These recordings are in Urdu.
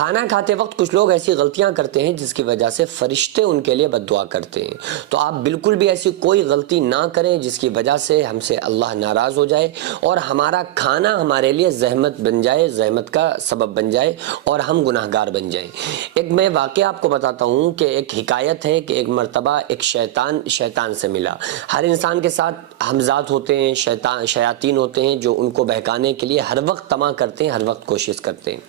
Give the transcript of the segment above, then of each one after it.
کھانا کھاتے وقت کچھ لوگ ایسی غلطیاں کرتے ہیں جس کی وجہ سے فرشتے ان کے لیے بد دعا کرتے ہیں. تو آپ بالکل بھی ایسی کوئی غلطی نہ کریں جس کی وجہ سے ہم سے اللہ ناراض ہو جائے اور ہمارا کھانا ہمارے لیے زحمت بن جائے، زحمت کا سبب بن جائے اور ہم گناہ گار بن جائیں. ایک میں واقعہ آپ کو بتاتا ہوں کہ ایک حکایت ہے کہ ایک مرتبہ ایک شیطان سے ملا. ہر انسان کے ساتھ ہمزاد ہوتے ہیں، شیاطین ہوتے ہیں جو ان کو بہکانے کے لیے ہر وقت طمع کرتے ہیں، ہر وقت کوشش کرتے ہیں.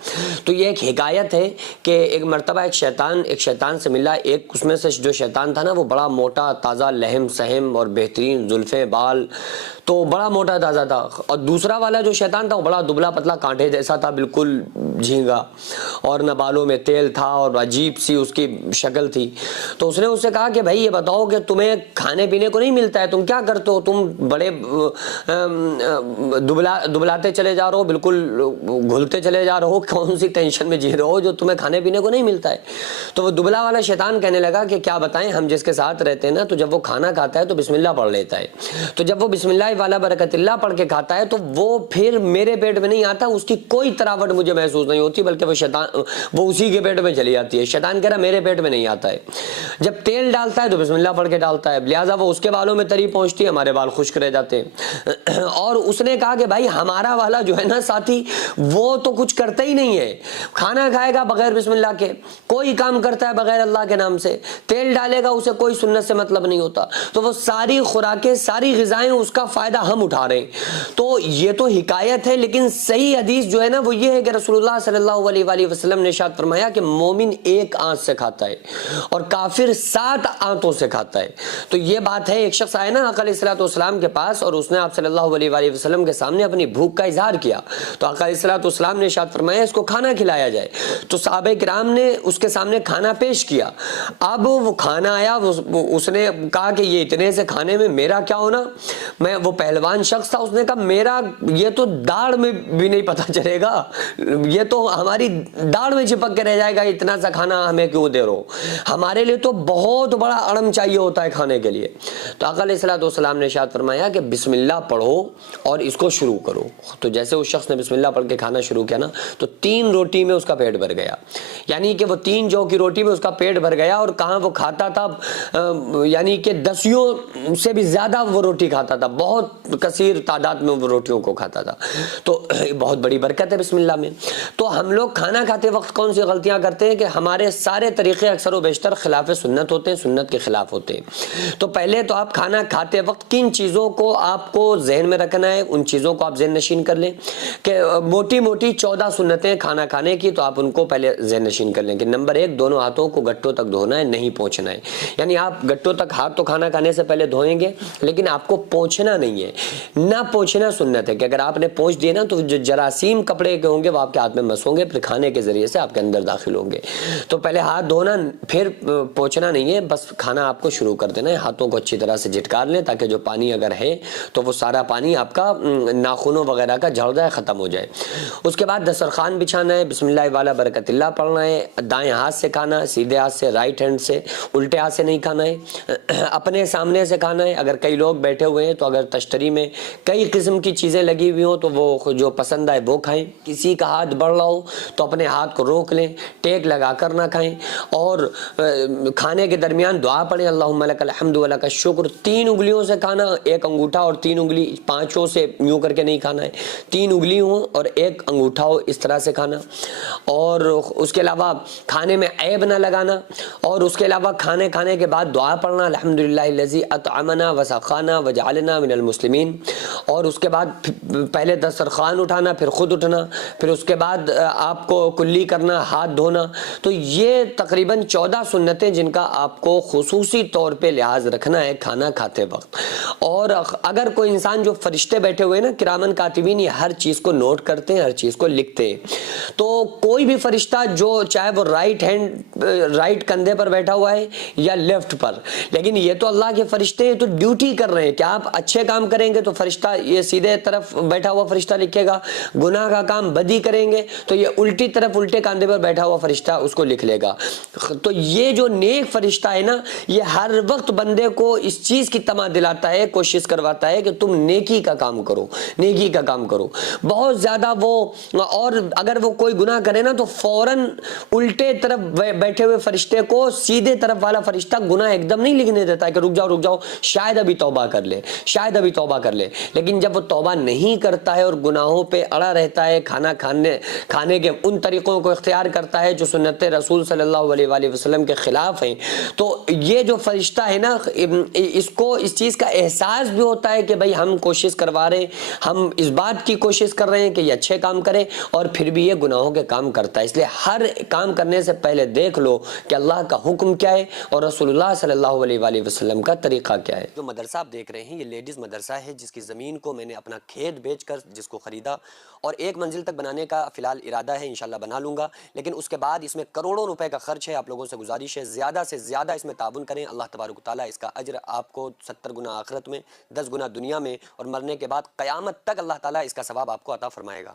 تو یہ ایک حکایت ہے کہ ایک مرتبہ ایک شیطان سے ملا. ایک اس میں سے جو شیطان تھا نا وہ بڑا موٹا تازہ لہم سہم اور بہترین زلفیں بال، تو بڑا موٹا تازہ تھا. اور دوسرا والا جو شیطان تھا وہ بڑا دبلا پتلا کانٹے جیسا تھا، بالکل جھینگا، اور نہ بالوں میں تیل تھا اور عجیب سی اس کی شکل تھی. تو اس نے اس سے کہا کہ بھائی یہ بتاؤ کہ تمہیں کھانے پینے کو نہیں ملتا ہے، تم کیا کرتے ہو؟ تم بڑے دبلاتے چلے جا رہے ہو، بالکل گھلتے چلے جا رہے ہو، کون سی ٹینشن میں جی رہے ہو جو تمہیں کھانے پینے کو نہیں ملتا ہے؟ تو وہ دبلا والا شیطان کہنے لگا کہ کیا بتائیں، ہم جس کے ساتھ رہتے ہیں نا تو جب وہ کھانا کھاتا ہے تو بسم اللہ پڑھ لیتا ہے. تو جب وہ بسم اللہ والا برکت اللہ پڑھ کے کھاتا ہے تو وہ پھر میرے پیٹ میں نہیں آتا، اس کی کوئی تراوٹ مجھے محسوس نہیں ہوتی، بلکہ وہ اسی کے پیٹ میں چلی جاتی ہے. شیطان کہہ رہا میرے پیٹ میں نہیں آتا ہے. جب تیل ڈالتا ہے تو بسم اللہ پڑھ کے ڈالتا ہے، لہٰذا وہ اس کے بالوں میں تری پہنچتی ہے، ہمارے بال خشک رہ جاتے ہیں. اور اس نے کہا کہ بھائی ہمارا والا جو ہے نا ساتھی، وہ تو کچھ کرتا ہی نہیں ہے، کھانا کھائے گا بغیر بسم اللہ کے، کوئی کام کرتا ہے بغیر اللہ کے نام سے، تیل ڈالے گا اسے کوئی سنت سے مطلب نہیں ہوتا. تو وہ ساری خوراکیں، ساری غذائیں، اس کا فائدہ ہم اٹھا رہے ہیں. تو یہ تو حکایت ہے، لیکن صحیح حدیث جو ہے نا وہ یہ ہے کہ رسول اللہ صلی اللہ علیہ وآلہ وسلم نے ارشاد فرمایا کہ مومن ایک آنت سے کھاتا ہے اور کافر 7 آنتوں سے کھاتا ہے. تو یہ بات ہے. ایک شخص آیا نا آقا علیہ الصلوۃ والسلام کے پاس اور اس نے آپ صلی اللہ علیہ وآلہ وسلم کے سامنے اپنی بھوک کا اظہار کیا. تو آقا علیہ الصلوۃ والسلام نے ارشاد فرمایا اس کو کھانا کھلایا جائے. تو صحابہ کرام نے اس کے سامنے کھانا پیش کیا. اب وہ کھانا آیا، اس نے کہا کہ یہ اتنے سے کھانے میں میرا کیا ہونا؟ وہ پہلوان شخص تھا، اس نے کہا میرا یہ تو داڑھ میں بھی نہیں پتہ چلے گا، یہ تو ہماری داڑھ میں چپک کے رہ جائے گا، اتنا سا کھانا ہمیں کیوں دے رہو؟ ہمارے لیے تو بہت بڑا اڑم چاہیے ہوتا ہے کھانے کے لیے. تو آقا علیہ الصلوۃ والسلام نے ارشاد فرمایا کہ بسم اللہ پڑھو اور اس کو شروع کرو. تو جیسے اس شخص نے بسم اللہ پڑھ کے کھانا شروع کیا نا تو 3 روٹی میں اس کا پیٹ بھر گیا. یعنی کہ وہ 3 جو کی روٹی میں اس کا پیٹ بھر گیا. اور کہاں وہ کھاتا تھا، یعنی کہ 10 سے بھی زیادہ وہ روٹی کھاتا تھا، بہت کثیر تعداد میں وہ روٹیوں کو کھاتا تھا. تو بہت بڑی برکت ہے بسم اللہ میں. تو ہم لوگ کھانا کھاتے وقت کون سی غلطیاں کرتے ہیں کہ ہمارے سارے طریقے اکثر و بیشتر خلاف سنت ہوتے ہیں، سنت کے خلاف ہوتے ہیں. تو پہلے تو آپ کھانا کھاتے وقت کن چیزوں کو آپ کو ذہن میں رکھنا ہے، ان چیزوں کو آپ ذہن نشین کر لیں. کہ موٹی موٹی 14 سنتیں کھانا کھانے کی، تو آپ ان کو پہلے ذہن نشین کر لیں کہ نمبر 1، دونوں ہاتھوں کو گٹوں تک دھونا ہے، نہیں پہنچنا ہے. یعنی آپ گٹوں تک ہاتھ تو کھانا کھانے سے پہلے دھوئیں گے، لیکن آپ کو پہنچنا نہیں ہے. نہ پہنچنا سنت ہے کہ اگر آپ نے پہنچ دیے نا تو جو جراثیم کپڑے کے ہوں گے وہ آپ کے ہاتھ میں مس ہوں گے، پھر کھانے کے ذریعے سے آپ کے اندر داخل ہوں گے. تو پہلے ہاتھ دھونا، پھر پہنچنا نہیں ہے، بس کھانا آپ کو شروع کر دینا ہے. ہاتھوں کو اچھی طرح سے جھٹکار لیں تاکہ جو پانی اگر ہے تو وہ سارا پانی آپ کا ناخنوں وغیرہ کا جھڑ جائے، ختم ہو جائے. اس کے بعد دسترخوان بچھانا ہے، بسم اللہ والا برکت اللہ پڑھنا ہے. دائیں ہاتھ سے کھانا، سیدھے ہاتھ سے، رائٹ ہینڈ سے، الٹے ہاتھ سے نہیں کھانا ہے. اپنے سامنے سے کھانا ہے. اگر کئی لوگ بیٹھے ہوئے ہیں تو اگر تشتری میں کئی قسم کی چیزیں لگی ہوئی ہوں تو وہ جو پسند آئے وہ کھائیں. کسی کا ہاتھ بڑھ رہا ہو تو اپنے ہاتھ کو روک لیں، ٹیک لگا کر نہ کھائیں. اور کھانے کے درمیان دعا پڑھیں، اللہم لک الحمد و لک الشکر. 3 انگلیوں سے کھانا، 1 انگوٹھا اور 3 انگلی، 5 سے یوں کر کے نہیں کھانا ہے. 3 انگلی ہوں اور 1 انگوٹھا ہو، اس طرح سے کھانا. اور اس کے علاوہ کھانے میں عیب نہ لگانا. اور اس کے علاوہ کھانے کے بعد دعا پڑھنا، الحمدللہ الذی اطعمنا وسقانا وجعلنا من المسلمین. اور اس کے بعد پہلے دسترخوان اٹھانا، پھر خود اٹھنا، پھر اس کے بعد آپ کو کلی کرنا، ہاتھ دھونا. تو یہ تقریباً 14 سنتیں جن کا آپ کو خصوصی طور پہ لحاظ رکھنا ہے کھانا کھاتے وقت. اور اگر کوئی انسان، جو فرشتے بیٹھے ہوئے نا کرامن کاتبین، یہ ہر چیز کو نوٹ کرتے ہیں، ہر چیز کو لکھتے ہیں. تو کوئی بھی فرشتہ جو چاہے وہ رائٹ کندھے پر بیٹھا ہوا ہے یا لیفٹ پر، لیکن یہ تو اللہ کے فرشتے ہیں، تو ڈیوٹی کر رہے ہیں کہ آپ اچھے کام کریں گے تو فرشتہ یہ سیدھے طرف بیٹھا ہوا فرشتہ لکھے گا، گناہ کا کام بدی کریں گے تو یہ الٹی طرف الٹے کاندھے پر بیٹھا ہوا فرشتہ اس کو لکھ لے گا. تو یہ جو نیک فرشتہ ہے نا، یہ ہر وقت بندے کو اس چیز کی تما دلاتا ہے، کوشش کرواتا ہے کہ تم نیکی کا کام کرو، نیکی کا کام کرو. بہت زیادہ وہ، اور اگر وہ کوئی گناہ کرے نا تو تو فوراً الٹے طرف بیٹھے ہوئے فرشتے کو سیدھے طرف والا فرشتہ گناہ ایک دم نہیں لکھنے دیتا ہے کہ رک جاؤ شاید ابھی توبہ کر لے، شاید ابھی توبہ کر لے. لیکن جب وہ توبہ نہیں کرتا ہے اور گناہوں پہ اڑا رہتا ہے، کھانے کے ان طریقوں کو اختیار کرتا ہے جو سنت رسول صلی اللہ علیہ وآلہ وسلم کے خلاف ہیں، تو یہ جو فرشتہ ہے نا، اس کو اس چیز کا احساس بھی ہوتا ہے کہ بھئی ہم کوشش کروا رہے ہیں، ہم اس بات کی کوشش کر رہے ہیں کہ یہ اچھے کام کرے، اور پھر بھی یہ گناہوں کے کام کرتا ہے. اس لیے ہر کام کرنے سے پہلے دیکھ لو کہ اللہ کا حکم کیا ہے اور رسول اللہ صلی اللہ علیہ وآلہ وسلم کا طریقہ کیا ہے. جو مدرسہ آپ دیکھ رہے ہیں یہ لیڈیز مدرسہ ہے، جس کی زمین کو میں نے اپنا کھیت بیچ کر جس کو خریدا، اور 1 منزل تک بنانے کا فی الحال ارادہ ہے، انشاءاللہ بنا لوں گا. لیکن اس کے بعد اس میں کروڑوں روپے کا خرچ ہے. آپ لوگوں سے گزارش ہے زیادہ سے زیادہ اس میں تعاون کریں. اللہ تبارک و تعالیٰ اس کا اجر آپ کو 70 گنا آخرت میں، 10 گنا دنیا میں، اور مرنے کے بعد قیامت تک اللہ تعالیٰ اس کا ثواب آپ کو عطا فرمائے گا.